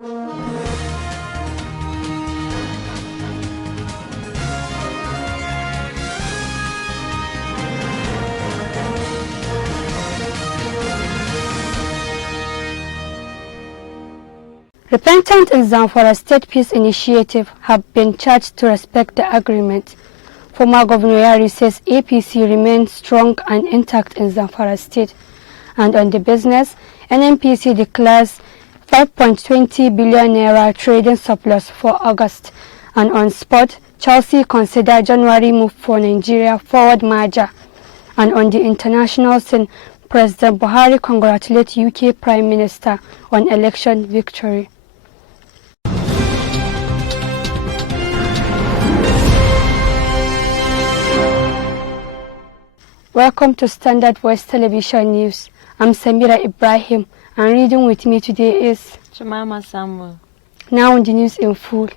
Repentant in Zamfara State Peace Initiative have been charged to respect the agreement. Former Governor Yari says APC remains strong and intact in Zamfara State. And on the business, NNPC declares 5.20 billion naira trading surplus for August. And on sport, Chelsea consider January move for Nigeria forward merger. And on the international scene, President Buhari congratulates UK Prime Minister on election victory. Welcome to Standard Voice Television News. I'm Samira Ibrahim, and reading with me today is Jemima Samuel. Now on the news in full.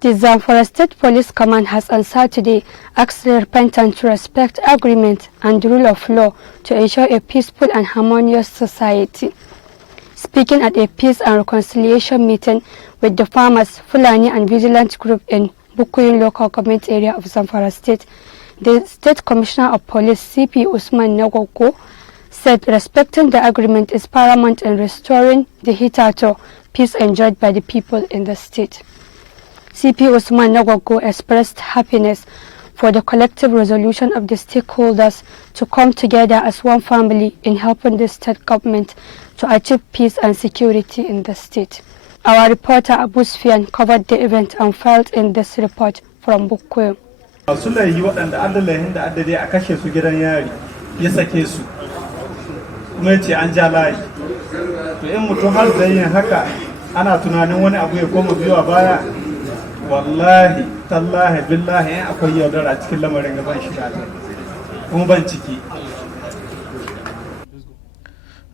The Zamfara State Police Command has on Saturday asked the repentant to respect agreement and the rule of law to ensure a peaceful and harmonious society. Speaking at a peace and reconciliation meeting with the farmers, Fulani and Vigilant Group in Bukoyin local government area of Zamfara State, the State Commissioner of Police CP Usman Nagogo said respecting the agreement is paramount in restoring the hitherto peace enjoyed by the people in the state. CP Usman Nagogo expressed happiness for the collective resolution of the stakeholders to come together as one family in helping the state government to achieve peace and security in the state. Our reporter Abu Sufyan covered the event and filed in this report from Bukoyin. Sulayi waɗanda an da lahin da addade a kashe su gidan yari ya sake su kuma yace an ja layi to in mutum har zai yin haka ana tunanin wani abu ya koma biyo a baya wallahi tallahi billahi in akwai yaudara cikin lamarin gaban shi da kuma ban ciki.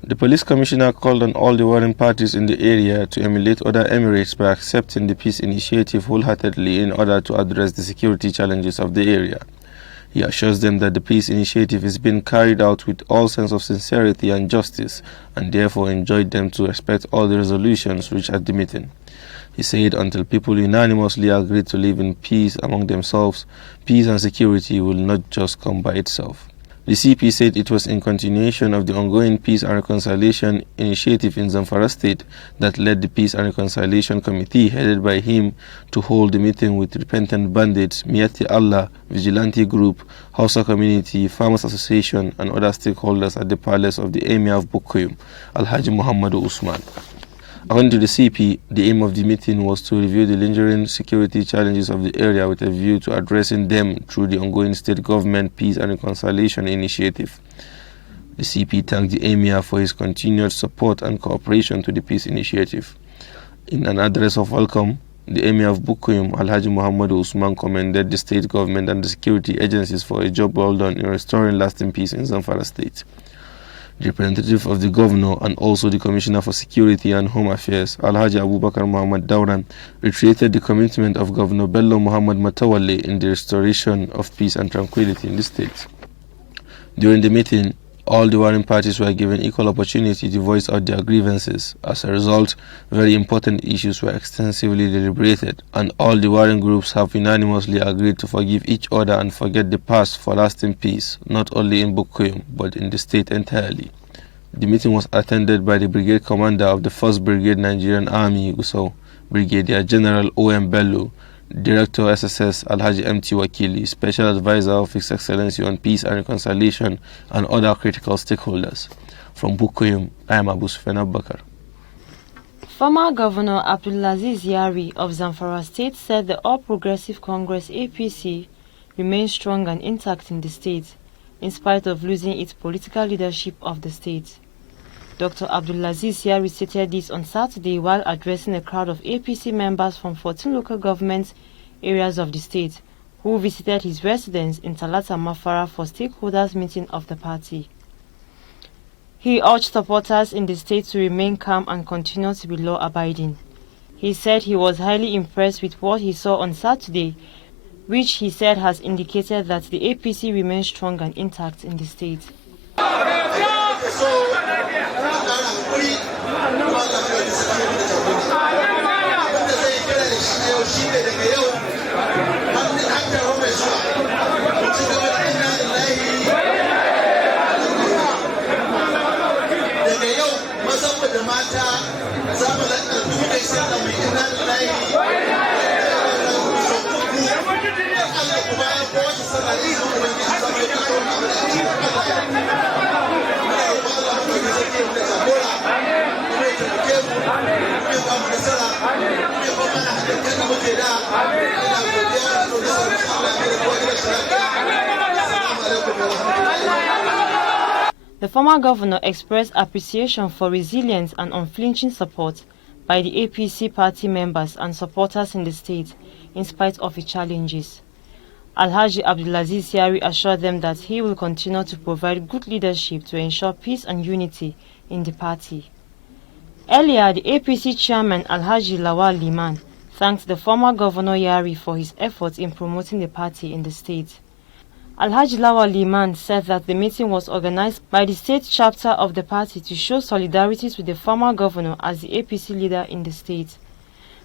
The police commissioner called on all the warring parties in the area to emulate other emirates by accepting the peace initiative wholeheartedly in order to address the security challenges of the area. He assures them that the peace initiative is being carried out with all sense of sincerity and justice, and therefore enjoined them to respect all the resolutions reached at the meeting. He said until people unanimously agree to live in peace among themselves, peace and security will not just come by itself. The CP said it was in continuation of the ongoing Peace and Reconciliation Initiative in Zamfara State that led the Peace and Reconciliation Committee headed by him to hold the meeting with repentant bandits, Miyati Allah, Vigilante Group, Hausa Community, Farmers Association and other stakeholders at the palace of the Emir of Bukoyin, Alhaji Muhammadu Usman. According to the CP, the aim of the meeting was to review the lingering security challenges of the area with a view to addressing them through the ongoing state government Peace and Reconciliation Initiative. The CP thanked the Emir for his continued support and cooperation to the peace initiative. In an address of welcome, the Emir of Bukoyin, Alhaji Muhammadu Usman, commended the state government and the security agencies for a job well done in restoring lasting peace in Zamfara State. The representative of the governor and also the Commissioner for Security and Home Affairs, Alhaji Abubakar Muhammad Dauran, reiterated the commitment of Governor Bello Muhammad Matawalle in the restoration of peace and tranquility in the state. During the meeting, all the warring parties were given equal opportunity to voice out their grievances. As a result, very important issues were extensively deliberated, and all the warring groups have unanimously agreed to forgive each other and forget the past for lasting peace, not only in Bukoyin, but in the state entirely. The meeting was attended by the Brigade Commander of the 1st Brigade Nigerian Army, Gusau, Brigadier General O.M. Bello, Director SSS Alhaji M.T. Wakili, Special Advisor of His Excellency on Peace and Reconciliation, and other critical stakeholders. From Bukoyin, I am Abu Sufyan Abubakar. Former Governor Abdulaziz Yari of Zamfara State said the All Progressive Congress APC remains strong and intact in the state, in spite of losing its political leadership of the state. Dr. Abdulaziz Yari stated this on Saturday while addressing a crowd of APC members from 14 local government areas of the state, who visited his residence in Talata Mafara for stakeholders meeting of the party. He urged supporters in the state to remain calm and continue to be law-abiding. He said he was highly impressed with what he saw on Saturday, which he said has indicated that the APC remains strong and intact in the state. The former governor expressed appreciation for resilience and unflinching support by the APC party members and supporters in the state, in spite of its challenges. Alhaji Abdulaziz Yari assured them that he will continue to provide good leadership to ensure peace and unity in the party. Earlier, the APC chairman Alhaji Lawal Liman thanked the former governor Yari for his efforts in promoting the party in the state. Alhaji Lawal Liman said that the meeting was organized by the state chapter of the party to show solidarity with the former governor as the APC leader in the state.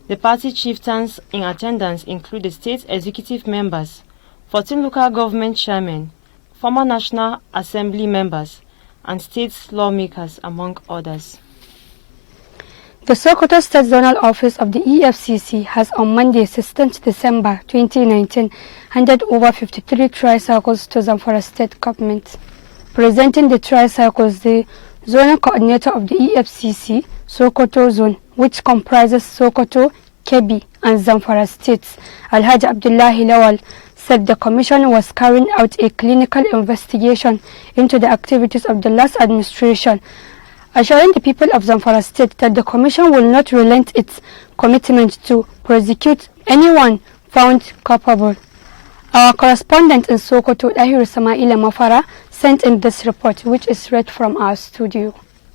The party chieftains in attendance include the state executive members, 14 local government chairmen, former National Assembly members, and state lawmakers, among others. The Sokoto State Zonal Office of the EFCC has on Monday, 16th December 2019, handed over 53 tricycles to Zamfara State Government. Presenting the tricycles, the Zonal Coordinator of the EFCC, Sokoto Zone, which comprises Sokoto, Kebbi, and Zamfara states, Alhaji Abdullahi Lawal, said the Commission was carrying out a clinical investigation into the activities of the last administration, assuring the people of Zamfara State that the Commission will not relent its commitment to prosecute anyone found culpable. Our correspondent in Sokoto, Dahiru Samaila Mafara, sent in this report, which is read from our studio.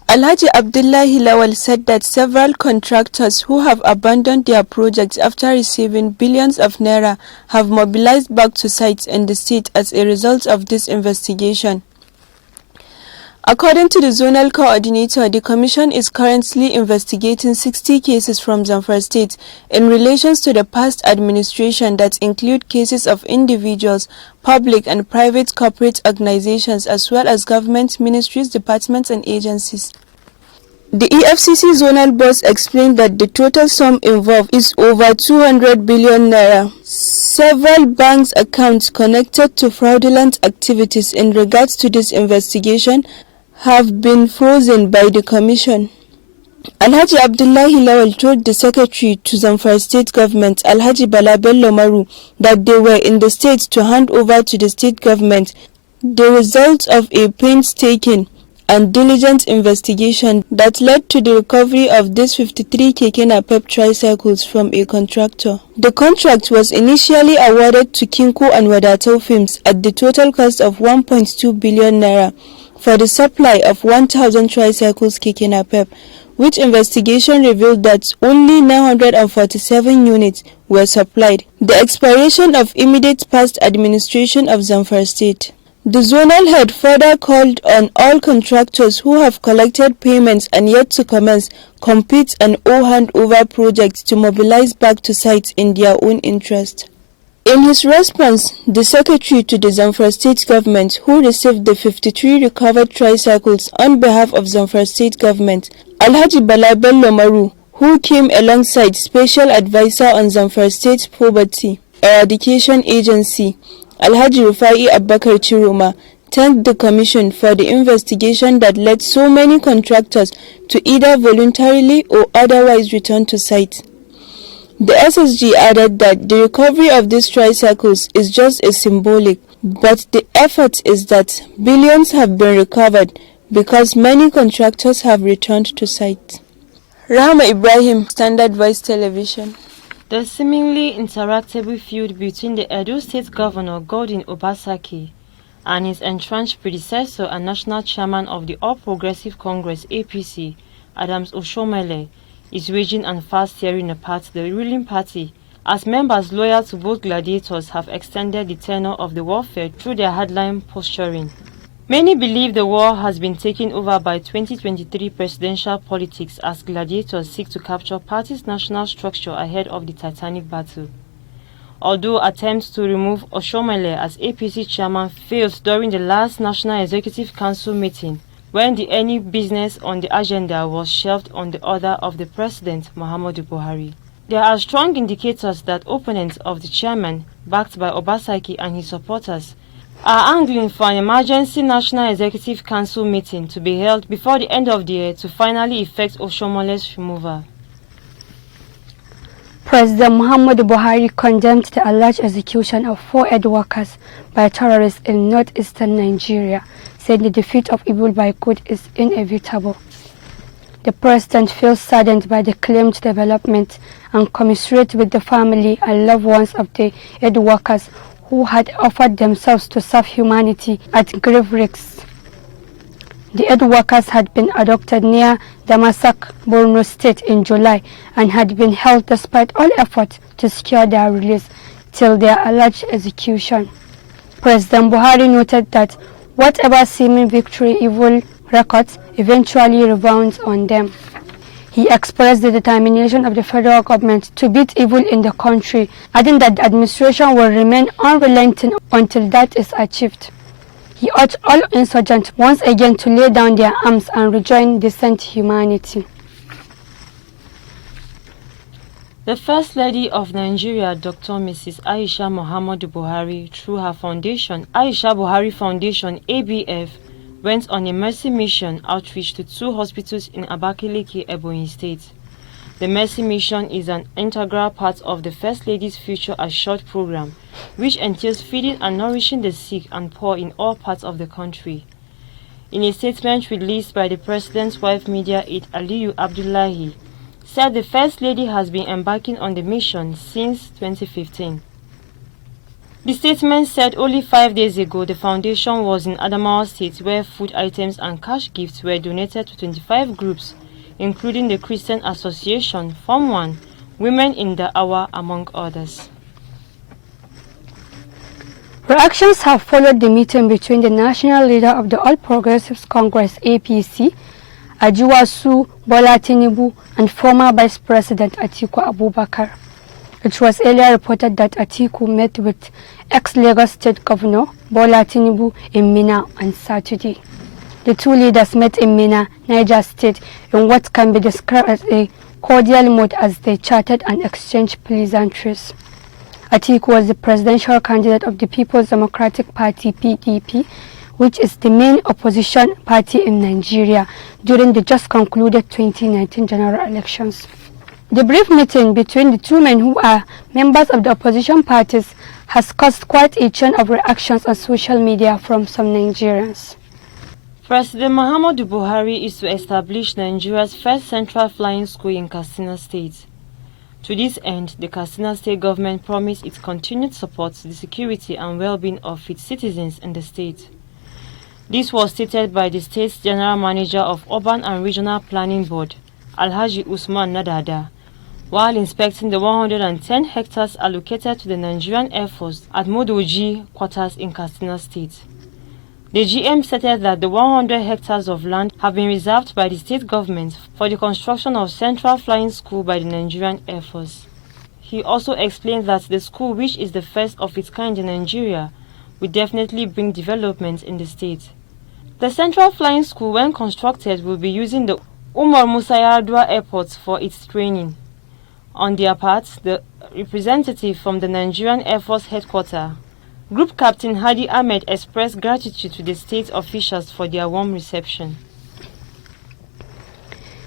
Alhaji Abdullahi Lawal said that several contractors who have abandoned their projects after receiving billions of naira have mobilized back to sites in the state as a result of this investigation. According to the zonal coordinator, the Commission is currently investigating 60 cases from Zamfara State in relation to the past administration that include cases of individuals, public and private corporate organizations, as well as government ministries, departments and agencies. The EFCC zonal boss explained that the total sum involved is over 200 billion naira. Several banks' accounts connected to fraudulent activities in regards to this investigation have been frozen by the Commission. Alhaji Abdullahi Lawal told the Secretary to Zamfara State Government, Alhaji Balabello Maru, that they were in the state to hand over to the state government the results of a painstaking and diligent investigation that led to the recovery of these 53 Keke Napep tricycles from a contractor. The contract was initially awarded to Kinko and Wadatau Films at the total cost of 1.2 billion naira for the supply of 1,000 tricycles Keke Napep, which investigation revealed that only 947 units were supplied, the expiration of immediate past administration of Zamfara State. The zonal head further called on all contractors who have collected payments and yet to commence, complete and or hand over projects to mobilize back to sites in their own interest. In his response, the Secretary to the Zamfara State Government, who received the 53 recovered tricycles on behalf of Zamfara State Government, Alhaji Balabello Maru, who came alongside Special Advisor on Zamfara State Poverty Eradication Agency, Alhaji Rufai Abubakar Chiroma, thanked the Commission for the investigation that led so many contractors to either voluntarily or otherwise return to site. The SSG added that the recovery of these tricycles is just a symbolic, but the effort is that billions have been recovered because many contractors have returned to site. Rahma Ibrahim, Standard Voice Television. The seemingly interactable feud between the Edo State Governor Godwin Obasaki and his entrenched predecessor and national chairman of the All Progressive Congress APC, Adams Oshomole, is raging and fast tearing apart the ruling party, as members loyal to both gladiators have extended the tenure of the warfare through their hardline posturing. Many believe the war has been taken over by 2023 presidential politics as gladiators seek to capture party's national structure ahead of the titanic battle. Although attempts to remove Oshomole as APC chairman failed during the last National Executive Council meeting, when the any business on the agenda was shelved on the order of the President Muhammadu Buhari. There are strong indicators that opponents of the chairman, backed by Obasaki and his supporters, are angling for an emergency National Executive Council meeting to be held before the end of the year to finally effect Oshomole's removal. President Muhammadu Buhari condemned the alleged execution of 4 aid workers by terrorists in northeastern Nigeria, saying the defeat of evil by good is inevitable. The president feels saddened by the claimed development and commiserates with the family and loved ones of the aid workers who had offered themselves to serve humanity at grave risks. The aid workers had been abducted near Damasak, Borno State in July and had been held despite all efforts to secure their release till their alleged execution. President Buhari noted that whatever seeming victory evil records eventually rebounds on them. He expressed the determination of the federal government to beat evil in the country, adding that the administration will remain unrelenting until that is achieved. He urged all insurgents once again to lay down their arms and rejoin decent humanity. The First Lady of Nigeria, Dr. Mrs. Aisha Muhammadu Buhari, through her foundation, Aisha Buhari Foundation, ABF, went on a mercy mission outreach to 2 hospitals in Abakaliki, Ebonyi State. The mercy mission is an integral part of the First Lady's Future Assured program, which entails feeding and nourishing the sick and poor in all parts of the country. In a statement released by the President's wife media aide Aliyu Abdullahi, said the First Lady has been embarking on the mission since 2015. The statement said only 5 days ago the foundation was in Adamawa State where food items and cash gifts were donated to 25 groups, including the Christian Association, Form 1, Women in the Hour, among others. Reactions have followed the meeting between the national leader of the All Progressives Congress APC, Ajiwasu Bola Tinubu, and former Vice President Atiku Abubakar. It was earlier reported that Atiku met with ex-Lagos State Governor Bola Tinubu in Minna on Saturday. The 2 leaders met in Minna, Niger State, in what can be described as a cordial mood as they chatted and exchanged pleasantries. Atiku was the presidential candidate of the People's Democratic Party (PDP), which is the main opposition party in Nigeria during the just concluded 2019 general elections. The brief meeting between the 2 men who are members of the opposition parties has caused quite a chain of reactions on social media from some Nigerians. President Muhammadu Buhari is to establish Nigeria's first central flying school in Katsina State. To this end, the Katsina State government promised its continued support to the security and well-being of its citizens in the state. This was stated by the state's General Manager of Urban and Regional Planning Board, Alhaji Usman Nadada, while inspecting the 110 hectares allocated to the Nigerian Air Force at Modoji quarters in Katsina State. The GM stated that the 100 hectares of land have been reserved by the state government for the construction of Central Flying School by the Nigerian Air Force. He also explained that the school, which is the first of its kind in Nigeria, will definitely bring development in the state. The Central Flying School, when constructed, will be using the Umar Musa Yar'Adua Airport for its training. On their part, the representative from the Nigerian Air Force headquarters, Group Captain Hadi Ahmed, expressed gratitude to the state officials for their warm reception.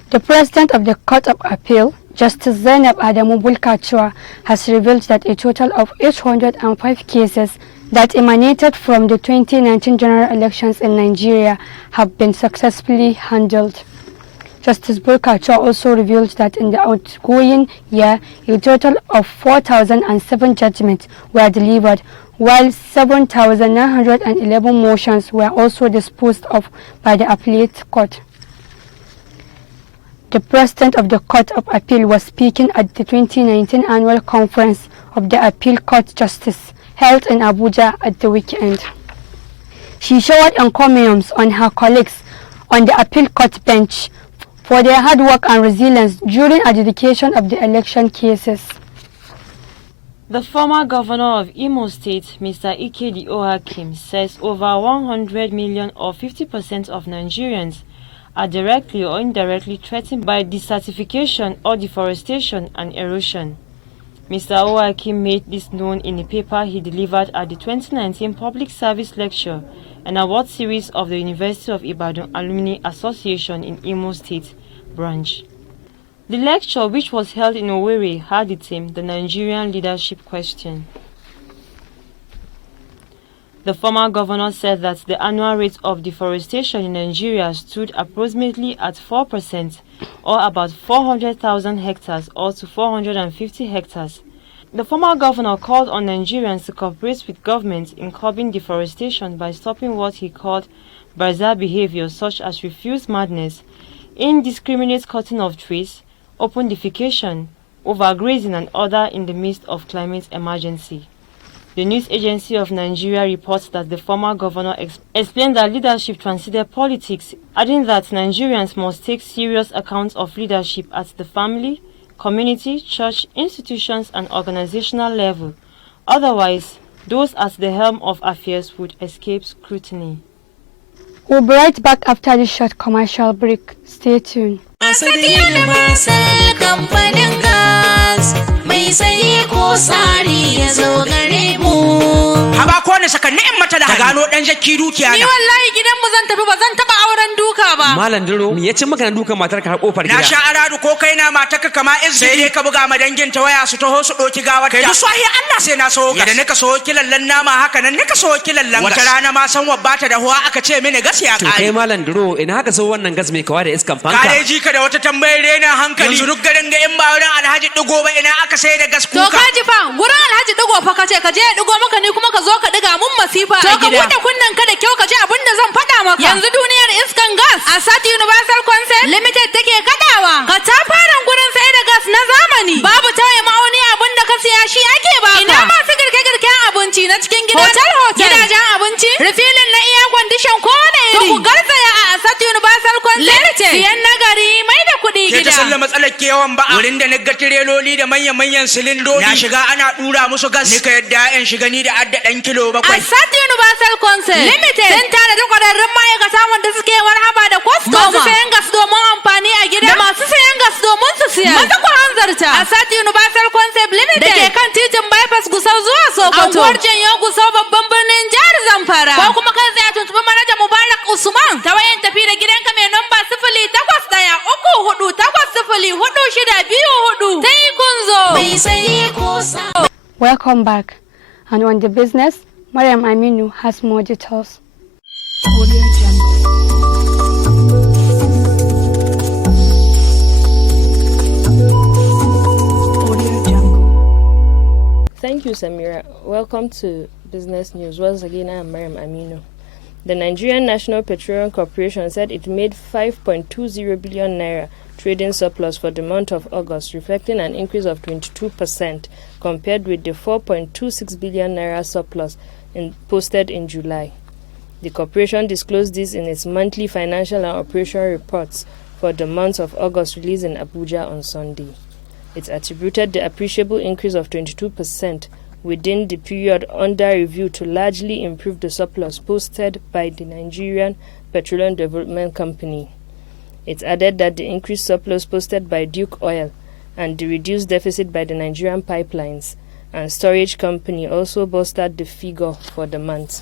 The President of the Court of Appeal, Justice Zainab Adamu Bulkachua, has revealed that a total of 805 cases that emanated from the 2019 general elections in Nigeria have been successfully handled. Justice Bulkachua also revealed that in the outgoing year, a total of 4,007 judgments were delivered, while 7,911 motions were also disposed of by the appellate court. The President of the Court of Appeal was speaking at the 2019 annual conference of the Appeal Court Justice held in Abuja at the weekend. She showered encomiums on her colleagues on the appeal court bench for their hard work and resilience during adjudication of the election cases. The former governor of Imo State, Mr. Ike says over 100 million or 50% of Nigerians are directly or indirectly threatened by desertification or deforestation and erosion. Mr. Oakim made this known in a paper he delivered at the 2019 Public Service Lecture and Award Series of the University of Ibadan Alumni Association in Imo State branch. The lecture, which was held in Owerri, had the theme The Nigerian Leadership Question. The former governor said that the annual rate of deforestation in Nigeria stood approximately at 4%, or about 400,000 hectares or to 450 hectares. The former governor called on Nigerians to cooperate with government in curbing deforestation by stopping what he called bizarre behaviors such as refuse madness, indiscriminate cutting of trees, open defecation, overgrazing and other in the midst of climate emergency. The News Agency of Nigeria reports that the former governor explained that leadership transcended politics, adding that Nigerians must take serious account of leadership at the family, community, church, institutions and organizational level. Otherwise, those at the helm of affairs would escape scrutiny. We'll be right back after this short commercial break. Stay tuned. Haba ko ne sakanni in mata da gano dan jakki dukiya na. Ni wallahi gidan mu zan tafi ba zan taba auren duka ba. Malam Duro, me yace maka na duka matar ka har kofar gida? Na sha aradu ko kai na matarka kama izgi. Sai dai ka buga ma dangin ta waya su taho su doki gawar ta. Kai duk sahi Allah sai na so ga. Yadda nika so kilallan nama haka nan nika so kilallan. Wata rana ma san wabbata da huwa aka ce mini gas ya kai. To kai Malam Duro, ina haka so wannan gas mai kawa da iskan fanka? Ka dai ji ka da wata tambayar rena hankali. Yanzu duk garin ga in ba wurin Alhaji Digo ba ina aka sai da gas kuka. To ka ji fa, gurin Alhaji Digo fa kace ka je Digo maka ni kuma ka zo ka diga mun masifa a gida. To ka bude kunnen ka da kyau ka ji abin da zan faɗa maka. Yanzu duniyar iskan gas a Sati Universal Concept Limited take kadawa. Ka ta fara gurin sai da gas na zamani. Babu tawaye ma'auni abin da ka siya shi ake ba. Ina masu girke-girken abinci na cikin gida. Hotel. Gidajen abinci. Refilling na iya condition ko da iri. To ku garzaya a Sati Universal Concept Limited. Siyan nagari mai da kuɗi gida. Ke ta sallama matsalar kewan ba. Wurin da na ga tireloli da manyan silindodi. Na shiga ana dura musu gas. Nika yadda yan shiga ni da adda dan kilo 7. A Sati Universal Concept Limited. Sun tana da ƙwararrun ma'aikata wanda suke warhaba da kwastoma. Masu sayan gas domin amfani a gida. Da masu sayan gas domin su siya. Maza ku hanzarta. A Sati Universal Concept Limited. Da ke kan titin bypass Gusau zuwa Sokoto. Anguwar Janyo Gusau babban birnin jihar Zamfara. Ko kuma kan tsaya tuntuɓi manajan Mubarak Usman. Ta wayan tafi da gidanka mai namba 0813404624. Sai kun zo. Mai sai ko sa. Welcome back. And on the business, Mariam Aminu has more details. Thank you, Samira. Welcome to Business News. Once again, I am Mariam Aminu. The Nigerian National Petroleum Corporation said it made 5.20 billion naira trading surplus for the month of August, reflecting an increase of 22% compared with the 4.26 billion naira surplus posted in July. The corporation disclosed this in its monthly financial and operational reports for the month of August released in Abuja on Sunday. It attributed the appreciable increase of 22% within the period under review to largely improve the surplus posted by the Nigerian Petroleum Development Company. It added that the increased surplus posted by Duke Oil and the reduced deficit by the Nigerian Pipelines and Storage Company also bolstered the figure for the month.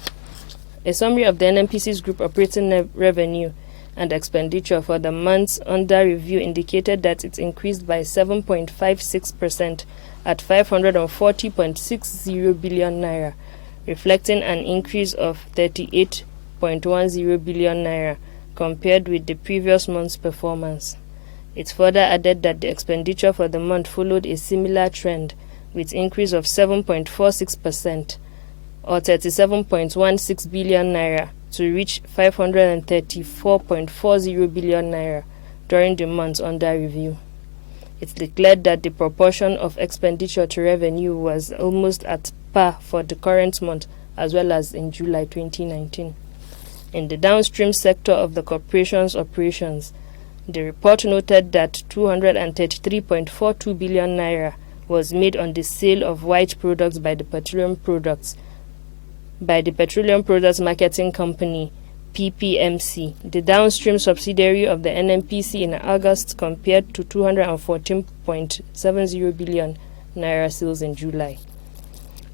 A summary of the NNPC's group operating revenue and expenditure for the months under review indicated that it increased by 7.56% at 540.60 billion naira, reflecting an increase of 38.10 billion naira compared with the previous month's performance. It further added that the expenditure for the month followed a similar trend, with increase of 7.46% or 37.16 billion naira to reach 534.40 billion naira during the months under review. It declared that the proportion of expenditure to revenue was almost at par for the current month as well as in July 2019. in the downstream sector of the corporation's operations. The report noted that 233.42 billion naira was made on the sale of white products by the Petroleum Products Marketing Company, PPMC, the downstream subsidiary of the NNPC, in August, compared to 214.70 billion naira sales in July.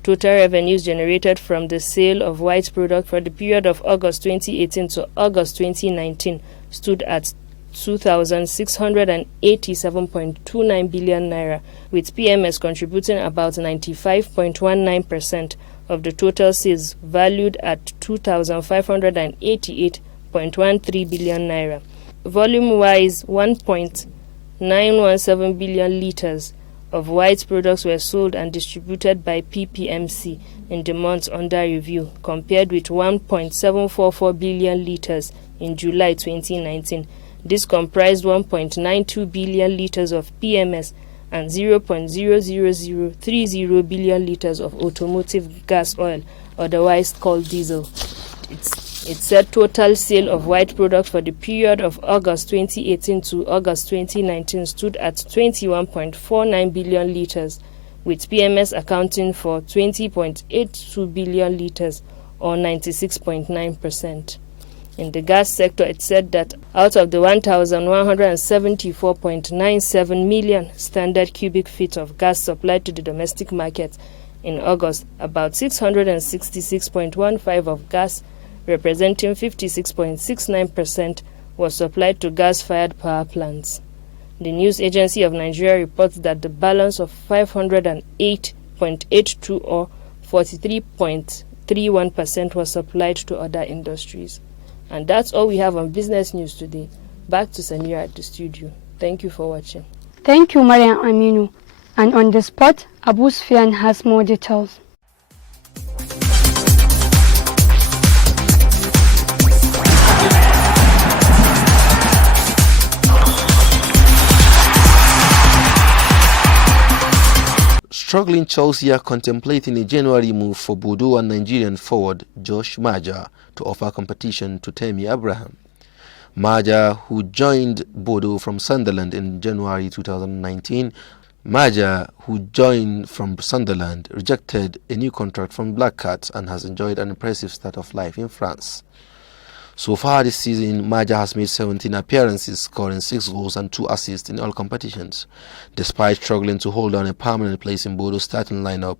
Total revenues generated from the sale of white products for the period of August 2018 to August 2019 stood at 2,687.29 billion naira, with PMS contributing about 95.19% of the total sales, valued at 2,588.13 billion naira. Volume-wise, 1.917 billion liters of white products were sold and distributed by PPMC in the months under review, compared with 1.744 billion liters in July 2019. This comprised 1.92 billion liters of PMS and 0.00030 billion liters of automotive gas oil, otherwise called diesel. It said total sale of white products for the period of August 2018 to August 2019 stood at 21.49 billion liters, with PMS accounting for 20.82 billion liters, or 96.9%. In the gas sector, it said that out of the 1,174.97 million standard cubic feet of gas supplied to the domestic market in August, about 666.15 of gas, representing 56.69%, was supplied to gas-fired power plants. The News Agency of Nigeria reports that the balance of 508.82 or 43.31% was supplied to other industries. And that's all we have on business news today. Back to Samira at the studio. Thank you for watching. Thank you, Mariam Aminu. And on the spot, Abu Sufyan has more details. Struggling Chelsea are contemplating a January move for Bodo and Nigerian forward Josh Maja to offer competition to Tammy Abraham. Maja, who joined Bodo from Sunderland in January 2019, rejected a new contract from Black Cats and has enjoyed an impressive start of life in France. So far this season, Maja has made 17 appearances, scoring 6 goals and 2 assists in all competitions. Despite struggling to hold on a permanent place in Bodo's starting lineup,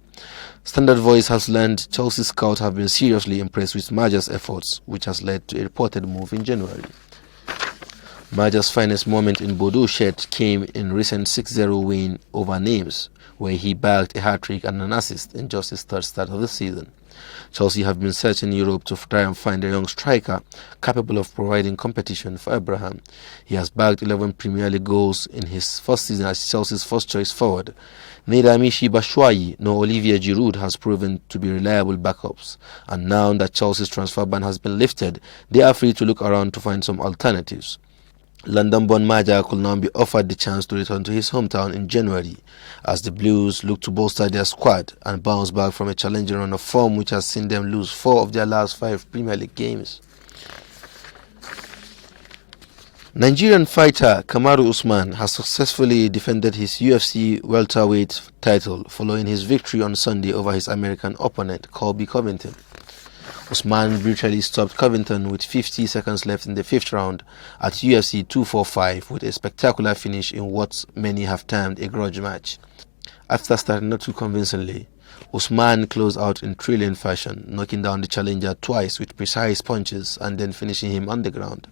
Standard Voice has learned Chelsea scouts have been seriously impressed with Maja's efforts, which has led to a reported move in January. Maja's finest moment in Bodo shirt came in recent 6-0 win over Nimes, where he bagged a hat-trick and an assist in just his third start of the season. Chelsea have been searching Europe to try and find a young striker capable of providing competition for Abraham. He has bagged 11 Premier League goals in his first season as Chelsea's first-choice forward. Neither Michy Batshuayi nor Olivier Giroud has proven to be reliable backups, and now that Chelsea's transfer ban has been lifted, they are free to look around to find some alternatives. London-born Maja could now be offered the chance to return to his hometown in January, as the Blues look to bolster their squad and bounce back from a challenging run of form which has seen them lose 4 of their last 5 Premier League games. Nigerian fighter Kamaru Usman has successfully defended his UFC welterweight title following his victory on Sunday over his American opponent Colby Covington. Usman brutally stopped Covington with 50 seconds left in the 5th round at UFC 245 with a spectacular finish in what many have termed a grudge match. After starting not too convincingly, Usman closed out in thrilling fashion, knocking down the challenger twice with precise punches and then finishing him on the ground.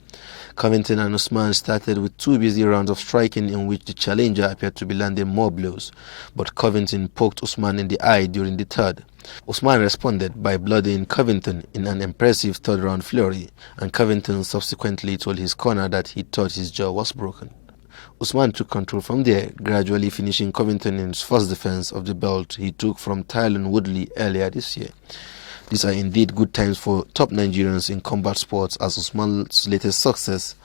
Covington and Usman started with 2 busy rounds of striking in which the challenger appeared to be landing more blows, but Covington poked Usman in the eye during the 3rd. Usman responded by bloodying Covington in an impressive 3rd round flurry, and Covington subsequently told his corner that he thought his jaw was broken. Usman took control from there, gradually finishing Covington in his first defense of the belt he took from Tyron Woodley earlier this year. These are indeed good times for top Nigerians in combat sports as Usman's latest success.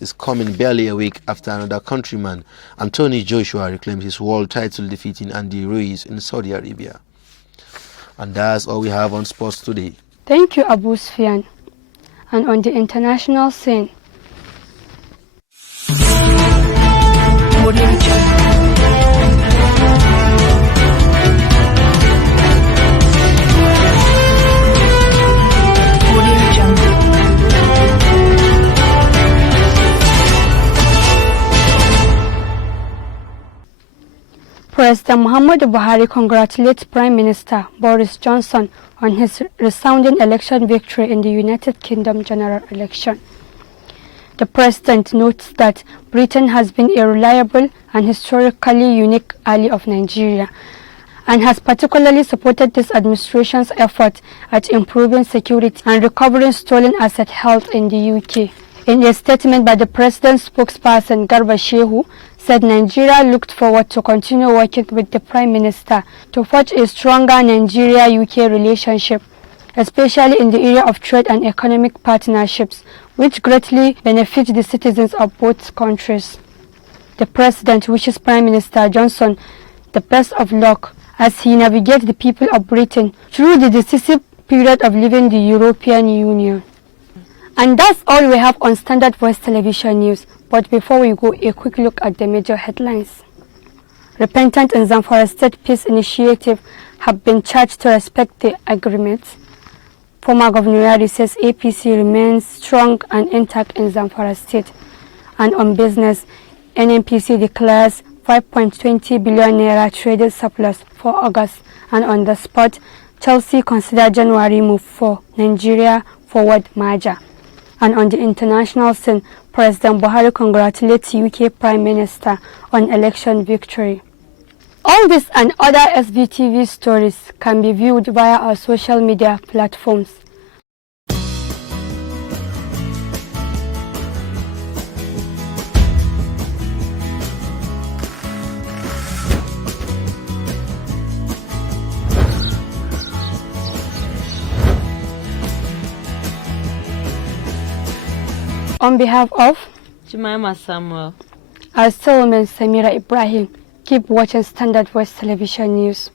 Is coming barely a week after another countryman, Anthony Joshua, reclaimed his world title defeating Andy Ruiz in Saudi Arabia. And that's all we have on sports today. Thank you, Abu Sufyan. And on the international scene, President Muhammadu Buhari congratulates Prime Minister Boris Johnson on his resounding election victory in the United Kingdom general election. The President notes that Britain has been a reliable and historically unique ally of Nigeria and has particularly supported this administration's effort at improving security and recovering stolen asset held in the UK. In a statement by the President's spokesperson, Garba Shehu, said Nigeria looked forward to continue working with the Prime Minister to forge a stronger Nigeria-UK relationship, especially in the area of trade and economic partnerships, which greatly benefit the citizens of both countries. The President wishes Prime Minister Johnson the best of luck as he navigates the people of Britain through the decisive period of leaving the European Union. And that's all we have on Standard Voice Television News. But before we go, a quick look at the major headlines. Repentant and Zamfara State Peace Initiative have been charged to respect the agreements. Former Governor Yari says APC remains strong and intact in Zamfara State. And on business, NNPC declares 5.20 billion naira traded surplus for August. And on the spot, Chelsea consider January move for Nigeria forward merger. And on the international scene, President Buhari congratulates UK Prime Minister on election victory. All this and other SVTV stories can be viewed via our social media platforms. On behalf of Jemima Samuel, our Solomon Samira Ibrahim, keep watching Standard Voice Television News.